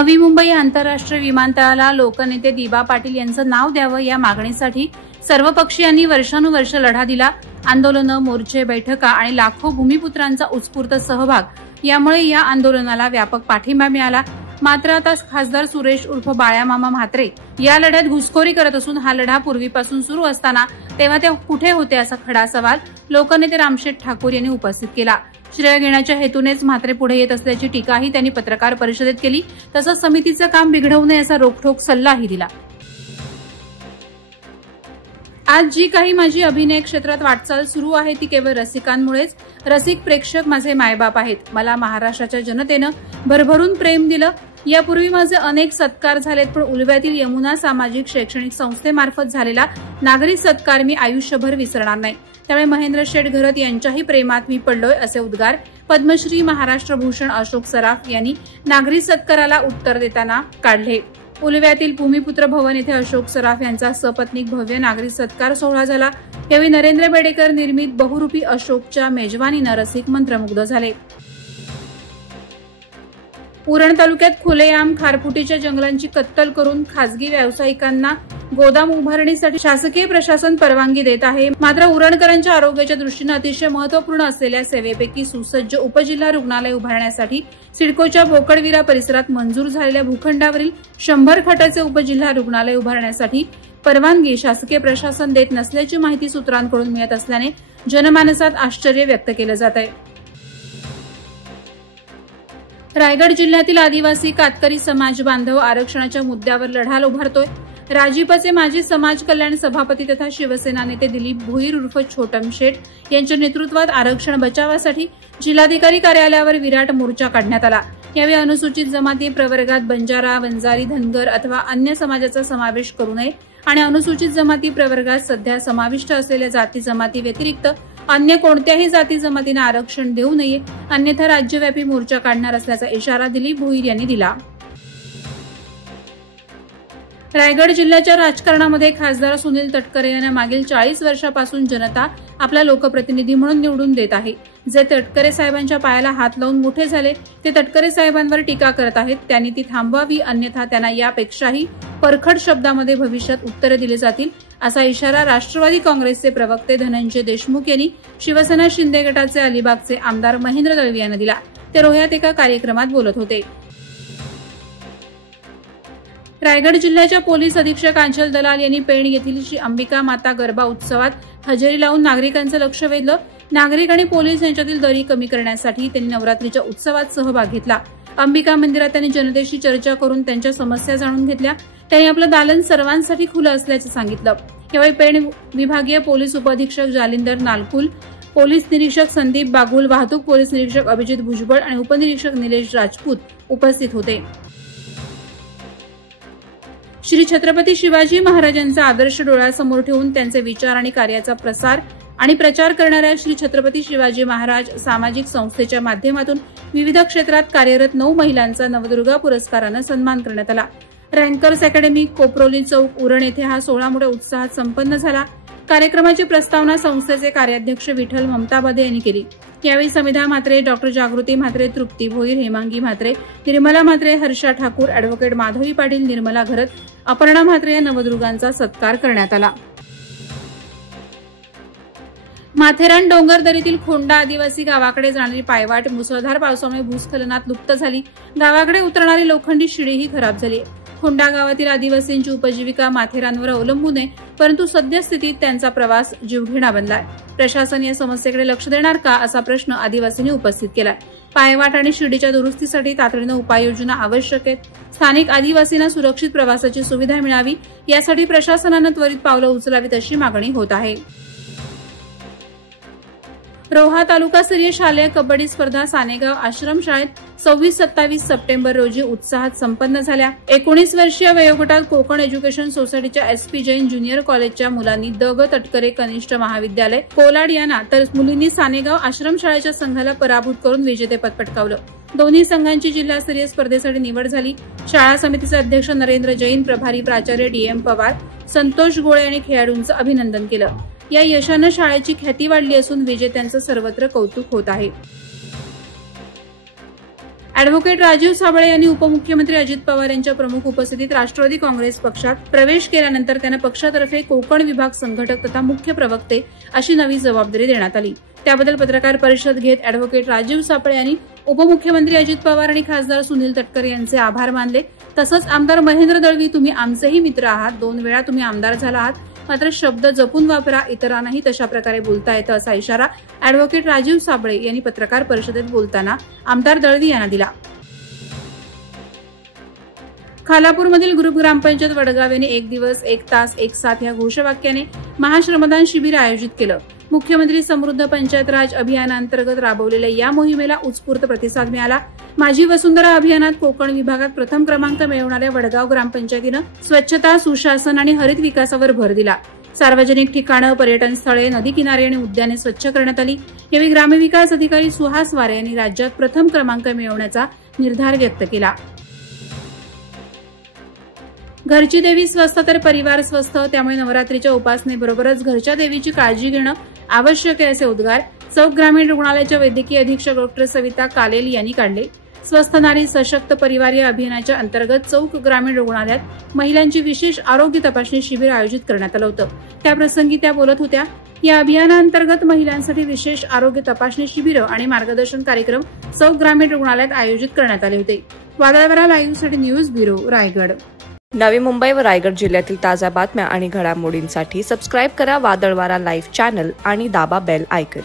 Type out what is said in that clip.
नवी मुंबई आंतरराष्ट्रीय विमानतळाला लोकनेते दिबा पाटील यांचं नाव द्यावं या मागणीसाठी सर्वपक्षीयांनी वर्षानुवर्ष लढा दिला। आंदोलनं, मोर्चे, बैठका आणि लाखो भूमिपुत्रांचा उत्स्फूर्त सहभाग यामुळे या आंदोलनाला व्यापक पाठिंबा मिळाला। मात्र आता खासदार सुरेश उर्फ बाळ्यामामा म्हात्रे या लढ्यात घुसखोरी करत असून हा लढा पूर्वीपासून सुरू असताना तेव्हा ते कुठे होते असा खडा सवाल लोकनेते रामशेठ ठाकूर यांनी उपस्थित केला। श्रेय घेण्याच्या हेतूनेच म्हात्रे पुढे येत असल्याची टीकाही त्यांनी पत्रकार परिषदेत केली। तसंच समितीचं काम बिघडवू नये असा रोखठोक सल्लाही दिला। आज जी काही माझी अभिनय क्षेत्रात वाटचाल सुरू आहे ती केवळ रसिकांमुळेच। रसिक प्रेक्षक माझे मायबाप आहेत। मला महाराष्ट्राच्या जनतेनं भरभरून प्रेम दिलं। यापूर्वी माझे अनेक सत्कार झालेत, पण उलव्यातील यमुना सामाजिक शैक्षणिक संस्थेमार्फत झालेला नागरी सत्कार मी आयुष्यभर विसरणार नाही। त्यामुळे महेंद्र शेठ घरत यांच्याही प्रेमात मी पडलोय असे उद्गार पद्मश्री महाराष्ट्र भूषण अशोक सराफ यांनी नागरी सत्काराला उत्तर देताना काढले। उलव्यातील भूमिपुत्र भवन येथे अशोक सराफ यांचा सपत्नीक भव्य नागरी सत्कार सोहळा झाला। यावेळी नरेंद्र बेडेकर निर्मित बहुरूपी अशोकच्या मेजवानीनं रसिक मंत्रमुग्ध झाले। उरण तालुक्यात खुलेआम खारफुटीच्या जंगलांची कत्तल करून खासगी व्यावसायिकांना गोदाम उभारणीसाठी शासकीय प्रशासन परवानगी देत आहे। मात्र उरणकरांच्या आरोग्याच्या दृष्टीने अतिशय महत्त्वपूर्ण असलेल्या सेवेपैकी सुसज्ज उपजिल्हा रुग्णालय उभारण्यासाठी सिडकोच्या बोकडविरा परिसरात मंजूर झालेल्या भूखंडावरील 100 खाटाचे उपजिल्हा रुग्णालय उभारण्यासाठी परवानगी शासकीय प्रशासन देत नसल्याची माहिती सूत्रांकडून मिळत असल्याने जनमानसात आश्चर्य व्यक्त केलं जात आहे। रायगड जिल्ह्यातील आदिवासी कातकरी समाज बांधव आरक्षणाच्या मुद्द्यावर लढा उभारतोय। राजीपचे माजी समाज कल्याण सभापती तथा शिवसेना नेते दिलीप भोईर उर्फ छोटम शेठ यांच्या नेतृत्वात आरक्षण बचावासाठी जिल्हाधिकारी कार्यालयावर विराट मोर्चा काढण्यात आला। यावेळी अनुसूचित जमाती प्रवर्गात बंजारा, वंजारी, धनगर अथवा अन्य समाजाचा समावेश करू नये आणि अनुसूचित जमाती प्रवर्गात सध्या समाविष्ट असलेल्या जाती जमाती व्यतिरिक्त अन्य कोणत्याही जाती जमातींना आरक्षण देऊ नये, अन्यथा राज्यव्यापी मोर्चा काढणार असल्याचा इशारा दिलीप भोईर यांनी दिला। रायगड जिल्ह्याच्या राजकारणामध्ये खासदार सुनील तटकरे यांना मागील 40 वर्षापासून जनता आपला लोकप्रतिनिधी म्हणून निवडून देत आहे। जे तटकरे साहेबांच्या पायाला हात लावून मोठे झाले ते तटकरे साहेबांवर टीका करत आहेत। त्यांनी ती थांबवावी, अन्यथा त्यांना यापेक्षाही परखड शब्दामध्ये भविष्यात उत्तरे दिली जातील असा इशारा राष्ट्रवादी काँग्रेसचे प्रवक्ते धनंजय देशमुख यांनी शिवसेना शिंदे गटाचे अलिबागचे आमदार महेंद्र दळवी यांना दिला। ते रोह्यात एका कार्यक्रमात बोलत होते। रायगड जिल्ह्याच्या पोलीस अधीक्षक आंचल दलाल यांनी पेण येथील श्री अंबिका माता गरबा उत्सवात हजेरी लावून नागरिकांचं लक्ष वेधलं। नागरिक आणि पोलीस यांच्यातील दरी कमी करण्यासाठी त्यांनी नवरात्रीच्या उत्सवात सहभाग घेतला। अंबिका मंदिरात त्यांनी जनतेशी चर्चा करून त्यांच्या समस्या जाणून घेतल्या। त्यांनी आपलं दालन सर्वांसाठी खुलं असल्याचं सांगितलं। यावेळी पेण विभागीय पोलीस उपअधीक्षक जालिंदर नालकुल, पोलीस निरीक्षक संदीप बागुल, वाहतूक पोलीस निरीक्षक अभिजित भुजबळ आणि उपनिरीक्षक निलेश राजपूत उपस्थित होते। श्री छत्रपती शिवाजी महाराजांचा आदर्श डोळ्यासमोर ठेवून त्यांचे विचार आणि कार्याचा प्रसार आणि प्रचार करणाऱ्या श्री छत्रपती शिवाजी महाराज सामाजिक संस्थेच्या माध्यमातून विविध क्षेत्रात कार्यरत 9 महिलांचा नवदुर्गा पुरस्कारानं सन्मान करण्यात आला। रँकर्स अकॅडमी, कोपरोली चौक, उरण येथे हा सोहळा मोठ्या उत्साहात संपन्न झाला। कार्यक्रमाची प्रस्तावना संस्थेचे कार्याध्यक्ष विठ्ठल ममताबदे यांनी केली। यावेळी समिधा म्हात्रे, डॉ जागृती म्हात्रे, तृप्ती भोईर, हेमांगी म्हात्रे, निर्मला म्हात्रे, हर्षा ठाकूर, अॅडव्होकेट माधवी पाटील, निर्मला घरत, अपर्णा म्हात्रे या नवदुर्गांचा सत्कार करण्यात आला। माथेरान डोंगरदरीतील खोंडा आदिवासी गावाकडे जाणारी पायवाट मुसळधार पावसामुळे भूस्खलनात लुप्त झाली। गावाकडे उतरणारी लोखंडी शिडीही खराब झाली। खोंडा गावातील आदिवासींची उपजीविका माथेरानवर अवलंबून आहे, परंतु सद्यस्थितीत त्यांचा प्रवास जीवघेणा बनलाय। प्रशासन या समस्येकडे लक्ष देणार का असा प्रश्न आदिवासींनी उपस्थित केलाय। पायवाट आणि शिडीच्या दुरुस्तीसाठी तातडीनं उपाययोजना आवश्यक आहेत। स्थानिक आदिवासींना सुरक्षित प्रवासाची सुविधा मिळावी यासाठी प्रशासनानं त्वरित पावलं उचलावीत अशी मागणी होत आहे। रोहा तालुकास्तरीय शालेय कबड्डी स्पर्धा सानेगाव आश्रमशाळेत 26-27 सप्टेंबर रोजी उत्साहात संपन्न झाल्या। 19 वर्षीय वयोगटात कोकण एज्युकेशन सोसायटीच्या SP जैन ज्युनियर कॉलेजच्या मुलांनी द.ग. तटकरे कनिष्ठ महाविद्यालय कोलाड यांना तर मुलींनी सानेगाव आश्रमशाळेच्या संघाला पराभूत करून विजेतेपद पटकावलं। दोन्ही संघांची जिल्हास्तरीय स्पर्धेसाठी निवड झाली। शाळा समितीचे अध्यक्ष नरेंद्र जैन, प्रभारी प्राचार्य DM पवार, संतोष गोळे यांनी खेळाडूंचं अभिनंदन केलं। या यशानं शाळेची ख्याती वाढली असून विजेत्यांचं सर्वत्र कौतुक होत आहे। अॅडव्होकेट राजीव साबळे यांनी उपमुख्यमंत्री अजित पवार यांच्या प्रमुख उपस्थितीत राष्ट्रवादी काँग्रेस पक्षात प्रवेश केल्यानंतर त्यांना पक्षातर्फे कोकण विभाग संघटक तथा मुख्य प्रवक्ते अशी नवी जबाबदारी देण्यात आली। त्याबद्दल पत्रकार परिषद घेत अॅडव्होकेट राजीव साबळे यांनी उपमुख्यमंत्री अजित पवार आणि खासदार सुनील तटकरे यांचे आभार मानले। तसंच आमदार महेंद्र दळवी, तुम्ही आमचेही मित्र आहात, 2 वेळा तुम्ही आमदार झाला आहात, मात्र शब्द जपून वापरा, इतरांनाही तशा प्रकारे बोलता येतं असा इशारा अॅडव्होकेट राजीव साबळे यांनी पत्रकार परिषदेत बोलताना आमदार दळवी यांना दिला। खालापूरमधील ग्रुप ग्रामपंचायत वडगाव यांनी 1 दिवस 1 तास 1 साथ या घोषवाक्याने महाश्रमदान शिबिर आयोजित केलं। मुख्यमंत्री समृद्ध पंचायत राज अभियानांतर्गत राबवलेल्या या मोहिमेला उत्स्फूर्त प्रतिसाद मिळाला। माझी वसुंधरा अभियानात कोकण विभागात प्रथम क्रमांक मिळवणाऱ्या वडगाव ग्रामपंचायतीनं स्वच्छता, सुशासन आणि हरित विकासावर भर दिला। सार्वजनिक ठिकाणं, पर्यटन स्थळे, नदी किनारे आणि उद्याने स्वच्छ करण्यात आली। यावेळी ग्रामविकास अधिकारी सुहास वारे यांनी राज्यात प्रथम क्रमांक मिळवण्याचा निर्धार व्यक्त केला। घरची देवी स्वस्थ तर परिवार स्वस्थ, त्यामुळे नवरात्रीच्या उपासनेबरोबरच घरच्या देवीची काळजी घेणं आवश्यक आहे असे उद्गार चौक ग्रामीण रुग्णालयाच्या वैद्यकीय अधीक्षक डॉ. सविता कालेल यांनी काढले। स्वस्थ नारी सशक्त परिवार या अभियानाच्या अंतर्गत चौक ग्रामीण रुग्णालयात महिलांची विशेष आरोग्य तपासणी शिबिर आयोजित करण्यात आलं होतं। त्याप्रसंगी त्या बोलत होत्या। या अभियानांतर्गत महिलांसाठी विशेष आरोग्य तपासणी शिबिरं आणि मार्गदर्शन कार्यक्रम चौक ग्रामीण रुग्णालयात आयोजित करण्यात आले होते। वादळवारा लाईव्हसाठी न्यूज ब्युरो, रायगड। नवी मुंबई व रायगड जिल्ह्यातील ताज्या बातम्या आणि घडामोडींसाठी सबस्क्राईब करा वादळवारा लाईव्ह चॅनल आणि दाबा बेल आयकॉन।